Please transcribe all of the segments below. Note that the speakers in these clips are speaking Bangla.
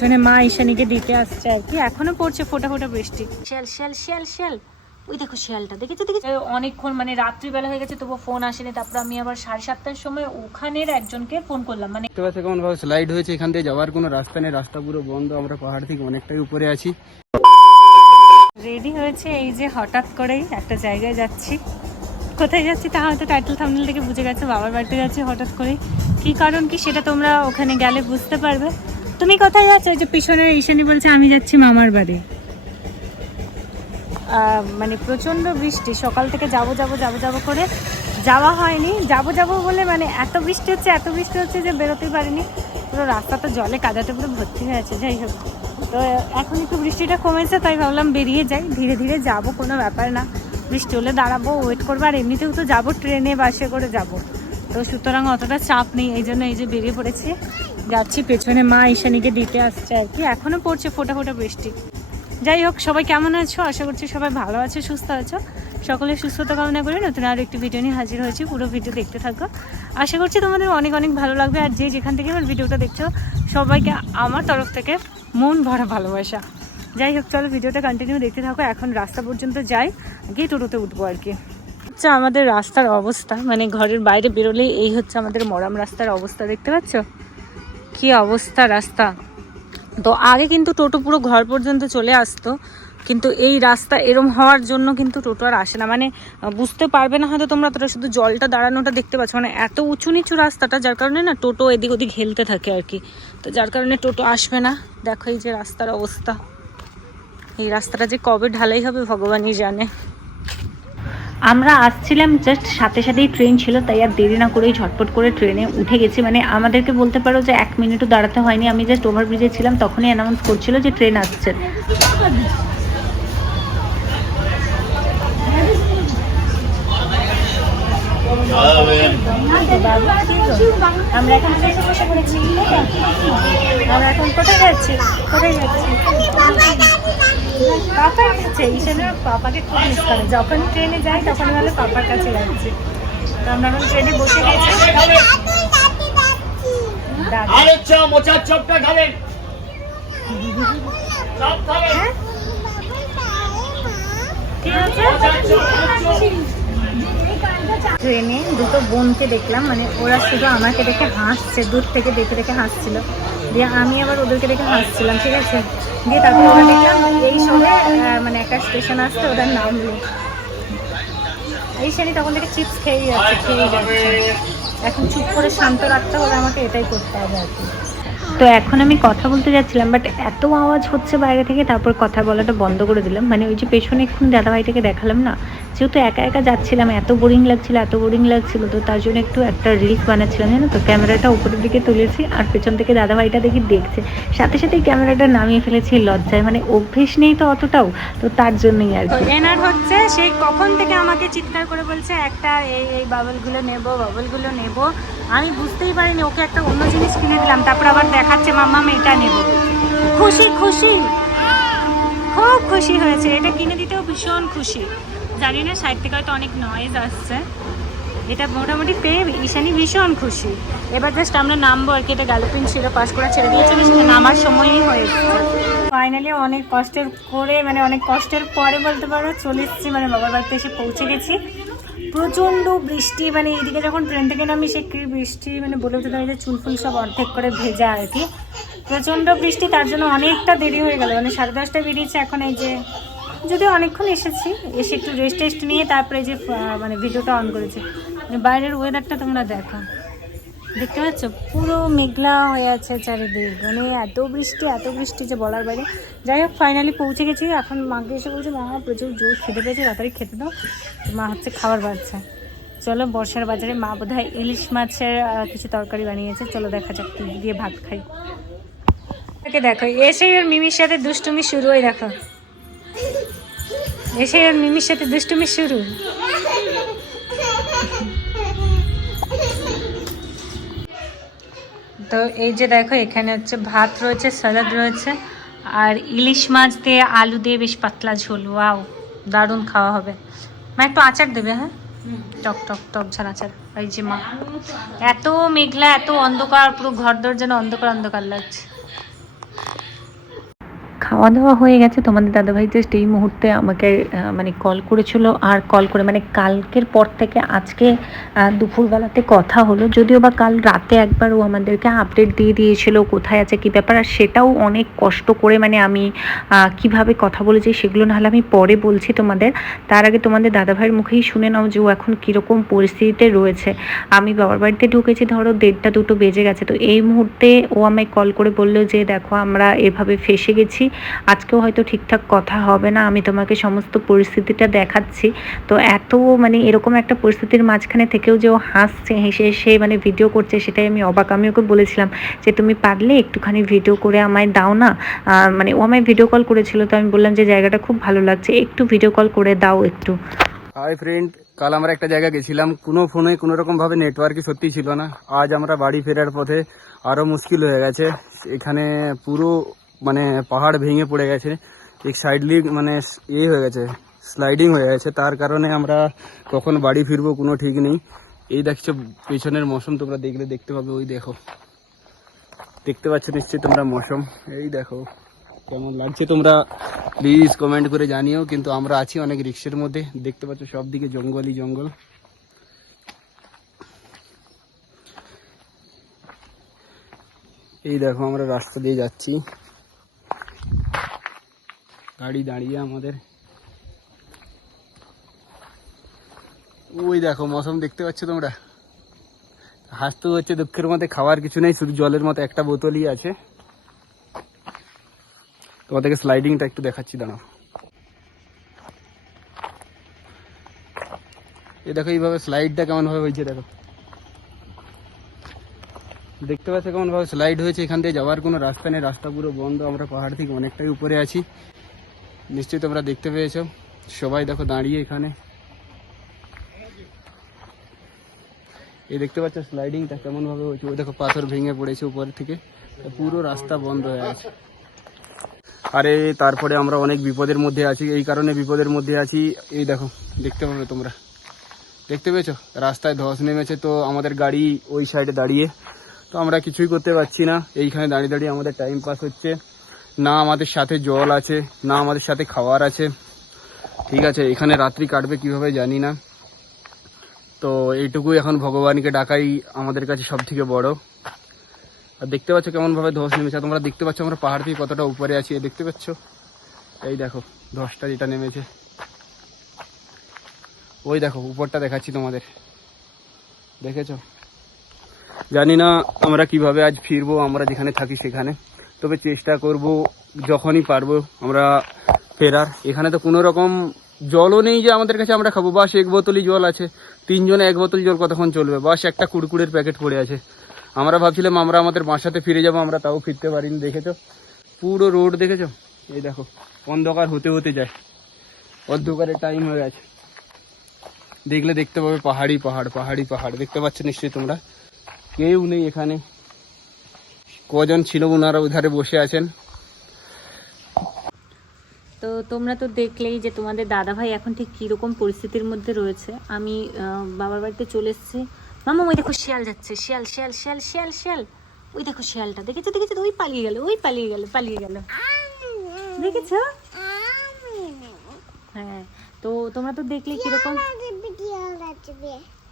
পেছনে মা ঈশানীকে দিতে আসছে আর কি। এখনও পড়ছে ফোটা ফোটা বৃষ্টি। শিয়াল শিয়াল শিয়াল শিয়াল। ওই দেখো শিয়ালটা দেখেছ দেখেছ? অনেকক্ষণ মানে রাত্রিবেলা হয়ে গেছে তবু ফোন আসেনি। তারপর আমি আবার সাড়ে সাতটার সময় ওখানের একজনকে ফোন করলাম। মানে দেখতে কেমন ভাবে স্লাইড হয়েছে এখান থেকে যাওয়ার কোনো রাস্তা নেই রাস্তা পুরো বন্ধ আমরা পাহাড় থেকে অনেকটাই উপরে আছি। রেডি হয়েছে এই যে হঠাৎ করেই একটা জায়গায় যাচ্ছি। কোথায় যাচ্ছি তা হয়তো টাইটেল থামনেল থেকে বুঝে গেছে বাবার বাড়িতে যাচ্ছি হঠাৎ করে কি কারণ কি সেটা তোমরা ওখানে গেলে বুঝতে পারবে। তুমি কোথায় যাচ্ছ? যে পিছনে ঈশানী বলছে, আমি যাচ্ছি মামার বাড়ি। মানে প্রচণ্ড বৃষ্টি। সকাল থেকে যাব যাব যাব যাব করে যাওয়া হয়নি। যাব যাব বলে মানে এত বৃষ্টি হচ্ছে, এত বৃষ্টি হচ্ছে যে বেরোতেই পারিনি। পুরো রাস্তা তো জলে কাদাতে পুরো ভর্তি হয়ে আছে, যাই হোক। তো এখন একটু বৃষ্টিটা কমেছে, তাই ভাবলাম বেরিয়ে যাই। ধীরে ধীরে যাব, কোনো ব্যাপার না। বৃষ্টি হলে দাঁড়াবো ওয়েট করব, আর এমনিতেও তো যাব ট্রেনে বাসে করে যাব। তো সুতরাং অতটা চাপ নেই, এই জন্য এই যে বেরিয়ে পড়েছি। যাচ্ছি, পেছনে মা ঈশানীকে দিতে আসছে আর কি। এখনও পড়ছে ফোটা ফোটা বৃষ্টি। যাই হোক, সবাই কেমন আছো? আশা করছি সবাই ভালো আছো, সুস্থ আছো। সকলে সুস্থতা কামনা করে নতুন আর একটি ভিডিও নিয়ে হাজির হয়েছি। পুরো ভিডিও দেখতে থাকো। আশা করছি তোমাদের অনেক অনেক ভালো লাগবে। আর যে যেখান থেকে আমার ভিডিওটা দেখছ, সবাইকে আমার তরফ থেকে মন ভরা ভালোবাসা। যাই হোক, চলো ভিডিওটা কন্টিনিউ দেখতে থাকো। এখন রাস্তা পর্যন্ত যাই, গিয়ে টোটোতে উঠবো আর কি। হচ্ছে আমাদের রাস্তার অবস্থা। মানে ঘরের বাইরে বেরোলেই এই হচ্ছে আমাদের মরাম রাস্তার অবস্থা, দেখতে পাচ্ছ? কি অবস্থা রাস্তা? তো আগে কিন্তু টোটো পুরো ঘর পর্যন্ত চলে আসতো, কিন্তু এই রাস্তা এরম হওয়ার জন্য কিন্তু টোটো আর আসে না। মানে বুঝতে পারবে না হয়তো তোমরা তোরা শুধু জলটা দাঁড়ানোটা দেখতে পাচ্ছ। মানে এত উঁচু নিচু রাস্তাটা, যার কারণে না টোটো এদিক ওদিক হেলতে থাকে আর কি। তো যার কারণে টোটো আসবে না। দেখো এই যে রাস্তার অবস্থা। এই রাস্তাটা যে কবে ঢালাই হবে ভগবানই জানে। আমরা আসছিলাম জাস্ট সাথে সাথেই ট্রেন ছিল, তাই আর দেরি না করেই ঝটপট করে ট্রেনে উঠে গেছি। মানে আমাদেরকে বলতে পারো যে এক মিনিটও দাঁড়াতে হয়নি। আমি জাস্ট ওভারব্রিজে ছিলাম, তখনই অ্যানাউন্স করছিল যে ট্রেন আসছে। আমরা এখন কোথায় যাচ্ছি? কোথায় যাচ্ছি? পাপার কাছে ঈশানা পাপাকে খুব মিস করে। যখন ট্রেনে যাই তখন বলে পাপার কাছে যাচ্ছি। তো আমরা এখন ট্রেনে বসে গেছি। মোচার চপটা খাবেন হ্যাঁ? ট্রেনে দুটো বোনকে দেখলাম মানে ওরা শুধু আমাকে দেখে হাসছে দূর থেকে দেখে দেখে হাসছিল। দিয়ে আমি আবার ওদেরকে দেখে হাসছিলাম, ঠিক আছে? দিয়ে তারপর ওরা দেখলাম এই সঙ্গে মানে একটা স্টেশন আসছে ওদের নামলো এই শ্রেণি তখন থেকে চিপস খেয়ে যাচ্ছে খেয়ে যাচ্ছে। এখন চুপ করে শান্ত রাখতে হবে, আমাকে এটাই করতে হবে আর কি। তো এখন আমি কথা বলতে যাচ্ছিলাম বাট এত আওয়াজ হচ্ছে বাইরে থেকে, তারপর কথা বলাটা বন্ধ করে দিলাম। মানে ওই যে পেছনে এক্ষুনি দাদাভাইটাকে দেখালাম না যেহেতু একা একা যাচ্ছিলাম, এত বোরিং লাগছিল, এত বোরিং লাগছিল, তো তার জন্য একটু একটা রিলস বানাচ্ছিলাম, জানো তো? ক্যামেরাটা উপরের দিকে তুলেছি আর পেছন থেকে দাদাভাইটা দেখি দেখছে। সাথে সাথেই ক্যামেরাটা নামিয়ে ফেলেছি লজ্জায় মানে অভ্যেস নেই তো অতটাও, তো তার জন্যই আর কি। এনার হচ্ছে সেই কখন থেকে আমাকে চিৎকার করে বলছে, একটা এই এই বাবলগুলো নেব বাবলগুলো নেব। আমি বুঝতেই পারিনি, ওকে একটা অন্য জিনিস কিনে দিলাম, তারপর আবার দেখাচ্ছে মাম্মা আমি এটা নেব। খুশি খুশি। খুব খুশি হয়েছে, এটা কিনে দিতেও ভীষণ খুশি। জানি না, সাইড থেকে হয়তো অনেক নয়েজ আসছে। এটা মোটামুটি পেয়ে ঈশানি ভীষণ খুশি। এবার জাস্ট আমরা নামবো আর কি, এটা গ্যালোপিং ছিল পাস করে ছেড়ে দিয়েছিল সেটা নামার সময়ই হয়েছে ফাইনালি অনেক কষ্টের করে মানে অনেক কষ্টের পরে বলতে পারো, চলে এসেছি মানে বাবার বাড়িতে এসে পৌঁছে গেছি। প্রচণ্ড বৃষ্টি মানে এইদিকে যখন ট্রেন থেকে নামি সে কি বৃষ্টি মানে বলে উঠতে পারি যে চুলফুল সব অর্ধেক করে ভেজা আর কি। প্রচণ্ড বৃষ্টি, তার জন্য অনেকটা দেরি হয়ে গেল মানে সাড়ে দশটায় বেরিয়েছে, এখন এই যে যদিও অনেকক্ষণ এসেছি, এসে একটু রেস্ট টেস্ট নিয়ে তারপরে যে মানে ভিডিওটা অন করেছে। বাইরের ওয়েদারটা তোমরা দেখো। দেখতে পাচ্ছ? পুরো মেঘলা হয়ে আছে চারিদিক। মানে এত বৃষ্টি এত বৃষ্টি যে বলার বাইরে। যাই হোক ফাইনালি পৌঁছে গেছি। এখন মাকে এসে বলছে, মা, প্রচুর জোর খেতে পেয়েছে, তাড়াতাড়ি খেতে দাও। মা হচ্ছে খাবার বাড়ছে। চলো, বর্ষার বাজারে মা বোধহয় ইলিশ মাছের কিছু তরকারি বানিয়েছে। চলো দেখা যাক দিয়ে ভাত খাই। ওকে দেখো, এসেই ওর মিমির সাথে দুষ্টুমি শুরু হয়, দেখো। এসে ওর মিমির সাথে দুষ্টুমি শুরু। তো এই যে দেখো, এখানে হচ্ছে ভাত রয়েছে, স্যালাড রয়েছে, আর ইলিশ মাছ দিয়ে আলু দিয়ে বেশ পাতলা ঝোল। ওয়াও, দারুণ খাওয়া হবে। মা, একটু আচার দেবে হ্যাঁ? টক টক টক, ঝাল আচার। এই যে মা, এত মেঘলা, এত অন্ধকার, পুরো ঘর দর যেন অন্ধকার অন্ধকার লাগছে। খাওয়া দাওয়া হয়ে গেছে। তোমাদের দাদাভাই জাস্ট এই মুহূর্তে আমাকে মানে কল করেছিল আর কল করে মানে কালকের পর থেকে আজকে দুপুরবেলাতে কথা হলো। যদিও বা কাল রাতে একবার ও আমাদেরকে আপডেট দিয়ে দিয়েছিল কোথায় আছে, কি ব্যাপার, আর সেটাও অনেক কষ্ট করে মানে আমি কীভাবে কথা বলেছি সেগুলো নাহলে আমি পরে বলছি তোমাদের। তার আগে তোমাদের দাদাভাইয়ের মুখেই শুনে নাও যে ও এখন কীরকম পরিস্থিতিতে রয়েছে। আমি বাবার বাড়িতে ঢুকেছি, ধরো দেড়টা দুটো বেজে গেছে। তো এই মুহূর্তে ও আমায় কল করে বলল যে, দেখো, আমরা এভাবে ফেসে গেছি। আজকেও হয়তো ঠিকঠাক কথা হবে না, আমি তোমাকে সমস্ত পরিস্থিতিটা দেখাচ্ছি। তো এত মানে এরকম একটা পরিস্থিতির মাঝখানে থেকেও যে ও হাসছে, হেসে হেসে মানে ভিডিও করছে, সেটাই আমি অবাক। আমি ওকে বলেছিলাম যে, তুমি পারলে একটুখানি ভিডিও করে আমায় দাও না? মানে ও আমায় ভিডিও কল করেছিল, তো আমি বললাম যে, জায়গাটা খুব ভালো লাগছে, একটু ভিডিও কল করে দাও একটু। হাই ফ্রেন্ড কাল আমরা একটা জায়গা গেছিলাম, কোনো ফোনে কোনো রকম ভাবে নেটওয়ার্কই সত্যি ছিল না। আজ আমরা বাড়ি ফেরার পথে আরও মুশকিল হয়ে গেছে। এখানে পুরো মানে পাহাড় ভেঙে পড়ে গেছে। এক সাইডলি মানে ইয়ে হয়ে গেছে স্লাইডিং হয়ে গেছে। তার কারণে আমরা কখন বাড়ি ফিরবো কোনো ঠিক নেই। এই দেখছ পেছনের মৌসুম, তোমরা দেখলে দেখতে পাবে, ওই দেখো। দেখতে পাচ্ছ নিশ্চয়ই তোমরা মৌসুম। এই দেখো, কেমন লাগছে তোমরা? প্লিজ কমেন্ট করে জানিও, কিন্তু আমরা আছি অনেক রিক্সের মধ্যে। দেখতে পাচ্ছ সব দিকে জঙ্গলই জঙ্গল। এই দেখো, আমরা রাস্তা দিয়ে যাচ্ছি। গাড়ি দাঁড়িয়ে আমাদের। ওই দেখো, মৌসুম দেখতে পাচ্ছ তোমরা? হাসতে হচ্ছে, দুঃখের মধ্যে খাওয়ার কিছু নেই, শুধু জলের মতো একটা বোতলই আছে। তোমাদেরকে স্লাইডিংটা একটু দেখাচ্ছি, দাঁড়াও। এ দেখো, এইভাবে স্লাইডটা কেমন ভাবে হয়েছে, দেখো। দেখতে পাচ্ছ কেমন ভাবে স্লাইড হয়েছে? এখান দিয়ে যাওয়ার কোনো রাস্তা নেই, রাস্তা পুরো বন্ধ, আমরা পাহাড় থেকে অনেকটাই উপরে আছি। নিশ্চয়ই তোমরা দেখতে পেয়েছ। সবাই দেখো দাঁড়িয়ে এখানে। এই দেখতে পাচ্ছ স্লাইডিংটা কেমন ভাবে হয়েছে। ওই দেখো পাথর ভেঙে পড়েছে উপর থেকে। পুরো রাস্তা বন্ধ হয়ে আছে। আরে, তারপরে আমরা অনেক বিপদের মধ্যে আছি। এই কারণে বিপদের মধ্যে আছি। এই দেখো, দেখতে পাবে তোমরা। দেখতে পেয়েছ? রাস্তায় ধস নেমেছে, তো আমাদের গাড়ি ওই সাইডে দাঁড়িয়ে। তো আমরা কিছুই করতে পারছি না। এইখানে দাঁড়িয়ে দাঁড়িয়ে আমাদের টাইম পাস হচ্ছে। না আমাদের সাথে জল আছে, না আমাদের সাথে খাবার আছে। ঠিক আছে, এখানে রাত্রি কাটবে কীভাবে জানি না। তো এইটুকুই এখন ভগবানকে ডাকাই আমাদের কাছে সব থেকে বড়। আর দেখতে পাচ্ছ কেমনভাবে ধস নেমেছে। তোমরা দেখতে পাচ্ছ আমরা পাহাড় থেকে কতটা উপরে আছি দেখতে পাচ্ছ? এই দেখো, ধসটা যেটা নেমেছে। ওই দেখো, উপরটা দেখাচ্ছি তোমাদের। দেখেছ? জানি না আমরা কীভাবে আজ ফিরবো, আমরা যেখানে থাকি সেখানে। তবে চেষ্টা করব যখনই পারব আমরা ফেরার। এখানে তো কোনো রকম জলও নেই যে আমাদের কাছে আমরা খাব। বাস এক বোতলই জল আছে। তিনজনে এক বোতল জল কতক্ষণ চলবে? বাস একটা কুড়কুড়ের প্যাকেট পড়ে আছে। আমরা ভাবছিলাম আমরা আমাদের বাসাতে ফিরে যাব, আমরা তাও ফিরতে পারিনি, দেখেছ? পুরো রোড দেখেছ? এই দেখো, অন্ধকার হতে হতে যায়। অন্ধকারের টাইম হয়ে গেছে। দেখলে দেখতে পাবে পাহাড়ি পাহাড় পাহাড়ি পাহাড়। দেখতে পাচ্ছ নিশ্চয়ই তোমরা? কেউ নেই এখানে। কজন ছিল ওনারা ওধারে বসে আছেন? তো তোমরা তো দেখলেই যে তোমাদের দাদা ভাই এখন ঠিক কীরকম পরিস্থিতির মধ্যে রয়েছে। আমি বাবার বাড়িতে চলে এসেছি। মামা ওই দেখো শিয়াল যাচ্ছে শিয়াল শিয়াল শিয়াল শিয়াল শিয়াল। ওই দেখো শিয়ালটা দেখেছ দেখেছ? ওই পালিয়ে গেল ওই পালিয়ে গেল পালিয়ে গেল। দেখেছ? হ্যাঁ তো তোমরা তো দেখলে কীরকম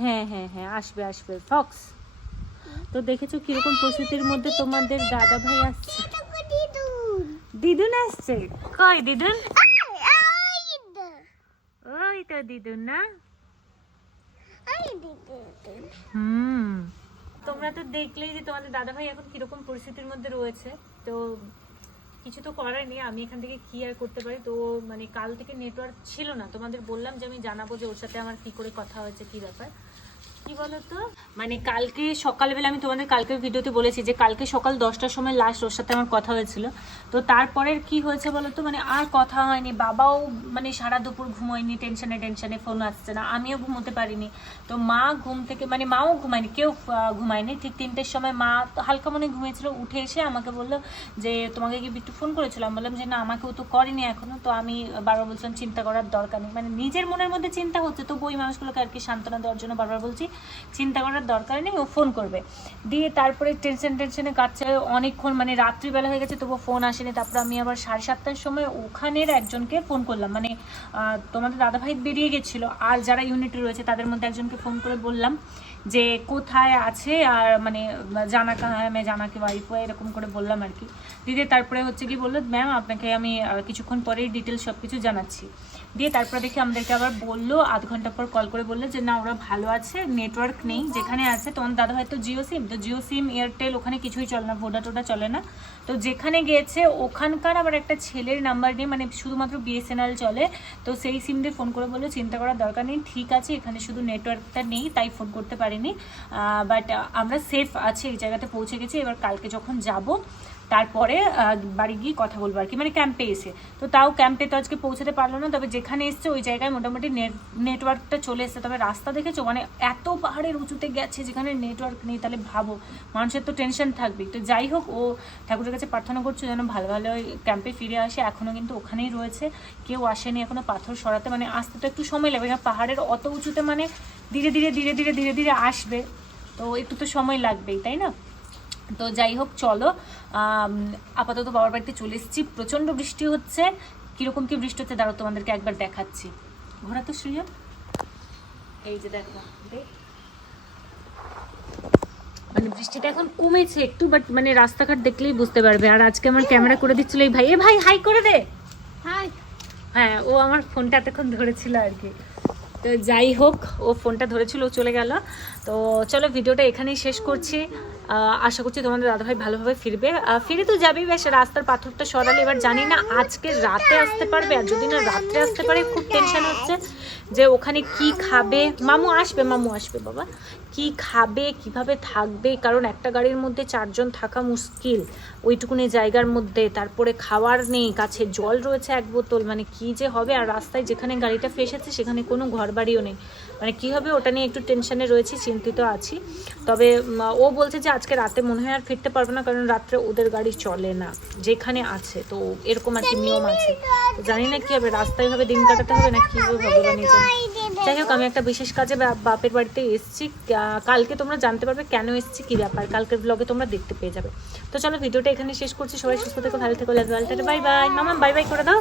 হ্যাঁ হ্যাঁ হ্যাঁ আসবে আসবে। ফক্স তো দেখেছ কীরকম পরিস্থিতির মধ্যে তোমাদের দাদা ভাই আসছে? দিদুন আসছে। কই দিদুন? ওই তো দিদুন না? হুম। তোমরা তো দেখলেই যে তোমাদের দাদা ভাই এখন কীরকম পরিস্থিতির মধ্যে রয়েছে। তো কিছু তো করার নেই, আমি এখান থেকে কি আর করতে পারি? তো মানে কাল থেকে নেটওয়ার্ক ছিল না। তোমাদের বললাম যে আমি জানাব যে ওর সাথে আমার কি করে কথা হয়েছে, কি ব্যাপার। কি বলতো মানে কালকে সকালবেলা আমি তোমাদের কালকের ভিডিওতে বলেছি যে কালকে সকাল দশটার সময় লাস্ট ওর সাথে আমার কথা হয়েছিল। তো তারপরের কি হয়েছে বলতো? মানে আর কথা হয়নি। বাবাও মানে সারা দুপুর ঘুমোয়নি টেনশনে টেনশনে ফোন আসছে না। আমিও ঘুমোতে পারিনি। তো মা ঘুম থেকে মানে মাও ঘুমায়নি, কেউ ঘুমায়নি। ঠিক তিনটের সময় মা তো হালকা মনে ঘুমিয়েছিল। উঠে এসে আমাকে বলল যে, তোমাকে কি একটু ফোন করেছিলাম বললাম যে, না আমাকেও তো করেনি এখনও। তো আমি বারবার বলছিলাম, চিন্তা করার দরকার নেই। মানে নিজের মনের মধ্যে চিন্তা হচ্ছে। তো ওই মানুষগুলোকে আর কি সান্ত্বনা দেওয়ার জন্য বারবার বলছি, চিন্তা করার দরকার নেই, ও ফোন করবে। দিয়ে তারপরে টেনশন টেনশনে কাটছে, অনেকক্ষণ মানে রাত্রিবেলা হয়ে গেছে তবুও ফোন আসেনি। তারপরে আমি আবার সাড়ে সাতটার সময় ওখানের একজনকে ফোন করলাম। মানে তোমাদের দাদাভাই বেরিয়ে গেছিল। আর যারা ইউনিটে রয়েছে, তাদের মধ্যে একজনকে ফোন করে বললাম যে, কোথায় আছে? আর মানে জানা কাহা আমি জানাকে ওয়াইফ এরকম করে বললাম আর কি। দিদি তারপরে হচ্ছে কি বলল ম্যাম আপনাকে আমি কিছুক্ষণ পরেই ডিটেলস সব কিছু জানাচ্ছি। দিয়ে তারপরে দেখি আমাদেরকে আবার বলল, আধ ঘণ্টা পর কল করে বলল যে, না, ওরা ভালো আছে নেটওয়ার্ক নেই, যেখানে আছে, তোমার দাদা হয়তো জিও সিম, তো জিও সিম, এয়ারটেল, ওখানে কিছুই চলে না ভোডা টোডা চলে না। তো যেখানে গিয়েছে, ওখানকার আবার একটা ছেলের নাম্বার নিয়ে মানে শুধুমাত্র বিএসএনএল চলে, তো সেই সিম দিয়ে ফোন করে বলল, চিন্তা করার দরকার নেই, ঠিক আছে, এখানে শুধু নেটওয়ার্কটা নেই, তাই ফোন করতে পারিনি। বাট আমরা সেফ আছি, এই জায়গাতে পৌঁছে গেছি, এবার কালকে যখন যাব তারপরে বাড়ি গিয়ে কথা বলব আর কি। মানে ক্যাম্পে এসে। তো তাও ক্যাম্পে তো আজকে পৌঁছাতে পারল না, তবে যেখানে এসছে ওই জায়গায় মোটামুটি নেট নেটওয়ার্কটা চলে এসছে। তবে রাস্তা দেখেছ? মানে এত পাহাড়ের উঁচুতে গেছে যেখানে নেটওয়ার্ক নেই, তাহলে ভাবো। মানুষের তো টেনশন থাকবেই। তো যাই হোক, ও ঠাকুরের কাছে প্রার্থনা করছ যেন ভালো ভালো ওই ক্যাম্পে ফিরে আসে। এখনও কিন্তু ওখানেই রয়েছে। কেউ আসেনি এখনও পাথর সরাতে। মানে আসতে তো একটু সময় লাগবে, কারণ পাহাড়ের অত উঁচুতে মানে ধীরে ধীরে ধীরে ধীরে ধীরে ধীরে আসবে। তো একটু তো সময় লাগবেই, তাই না? তো যাই হোক চলো আপাতত বাবার বাড়িতে চলে এসেছি। প্রচণ্ড বৃষ্টি হচ্ছে। কীরকম কি বৃষ্টি হচ্ছে দাঁড়াও তোমাদেরকে একবার দেখাচ্ছি। ঘোরা তো সৃজন এই যে দেখো। মানে বৃষ্টিটা এখন কমেছে একটু বাট মানে রাস্তাঘাট দেখলেই বুঝতে পারবে। আর আজকে আমার ক্যামেরা করে দিচ্ছিল এই ভাই। এ ভাই হাই করে দে। হাই। হ্যাঁ ও আমার ফোনটা এতক্ষণ ধরেছিল আর কি। তো যাই হোক ও ফোনটা ধরেছিল ও চলে গেল। তো চলো ভিডিওটা এখানেই শেষ করছি। আশা করছি তোমাদের দাদা ভাই ভালোভাবে ফিরবে। ফিরে তো যাবেই, বেশ রাস্তার পাথরটা সরালে এবার জানি না আজকে রাতে আসতে পারবে, আর যদি না রাত্রে আসতে পারে খুব টেনশন হচ্ছে যে ওখানে কি খাবে। মামু আসবে মামু আসবে বাবা। কি খাবে, কীভাবে থাকবে? কারণ একটা গাড়ির মধ্যে চারজন থাকা মুশকিল। ওইটুকুনি জায়গার মধ্যে। তারপরে খাওয়ার নেই, কাছে জল রয়েছে এক বোতল। মানে কি যে হবে? আর রাস্তায় যেখানে গাড়িটা ফেসেছে, সেখানে কোনো ঘর বাড়িও নেই। মানে কি হবে? ওটা নিয়ে একটু টেনশনে রয়েছি, চিন্তিত আছি। তবে ও বলছে যে আজকে রাতে মনে হয় আর ফিরতে পারবে না, কারণ রাত্রে ওদের গাড়ি চলে না। যেখানে আছে। তো এরকম আর কি নিয়ম আছে। জানি না কি হবে? রাস্তায় ভাবে দিন কাটাতে হবে না কি হবে? জানে যাই হোক, আমি একটা বিশেষ কাজে বাপের বাড়িতে এসেছি। কালকে তোমরা জানতে পারবে কেন এসেছি, কি ব্যাপার? কালকের ব্লগে তোমরা দেখতে পেয়ে যাবে। তো চলো, ভিডিওটা এখানে শেষ করছি। সবাই সুস্থ থেকো, ভালো থেকো লাগবে বাই বাই মামা বাই বাই করে দাও.